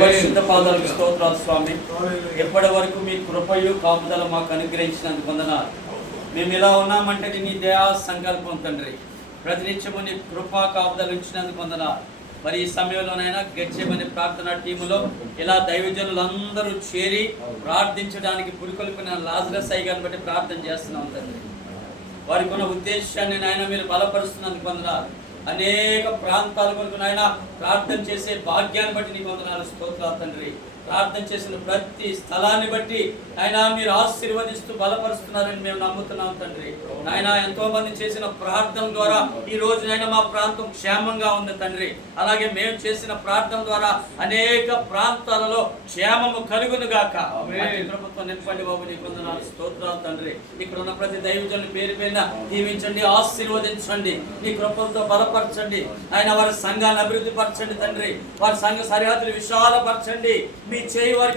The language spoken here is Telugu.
పరిశుద్ధ పాదాలకు స్తోత్రాలు స్వామి. ఎప్పటి వరకు మీ కృపయు కాపుదల మాకు అనుగ్రహించినందుకు వందనాలు. మేము ఇలా ఉన్నామంటే నీ దయా సంకల్పం తండ్రి. ప్రతినిత్యము నీ కృపా కాపుదలు ఇచ్చినందుకు వందనాలు. మరి ఈ సమయంలోనైనా గెలిచేమని ప్రార్థన టీములో ఇలా దైవజనులందరూ చేరి ప్రార్థించడానికి పురికొల్పిన లాజరస్ అయ్యగారిని బట్టి ప్రార్థన చేస్తున్నాం తండ్రి. వారికి ఉన్న ఉద్దేశాన్ని నాయన మీరు బలపరుస్తున్నందుకు వందనాలు. అనేక ప్రాంతాల కొరకు నాయన ప్రార్థన చేసే భాగ్యాన్ని బట్టి నీకు వందనాలు, స్తోత్రాలు తండ్రి. ప్రార్థన చేసిన ప్రతి స్థలాన్ని బట్టి ఆయన మీరు ఆశీర్వదిస్తూ బలపరుస్తున్నారని మేము నమ్ముతున్నాం తండ్రి. నాయన ఎంతో మంది చేసిన ప్రార్థన ద్వారా ఈ రోజు నాయన మా ప్రాంతం క్షేమంగా ఉంది తండ్రి. అలాగే మేము చేసిన ప్రార్థన ద్వారా అనేక ప్రాంతాలలో క్షేమము కలుగును గాక. ప్రభుత్వం నింపండి బాబు, నీకు వందనాలు, స్తోత్రాలు తండ్రి. ఇక్కడ ఉన్న ప్రతి దైవజనుని పేరు పైన దీవించండి, ఆశీర్వదించండి, నీ కృపలతో బలపరచండి. ఆయన వారి సంఘాన్ని అభివృద్ధి పరచండి తండ్రి. వారి సంఘ సరిహద్దులు విశాలపరచండి. మీ చేయి వారికి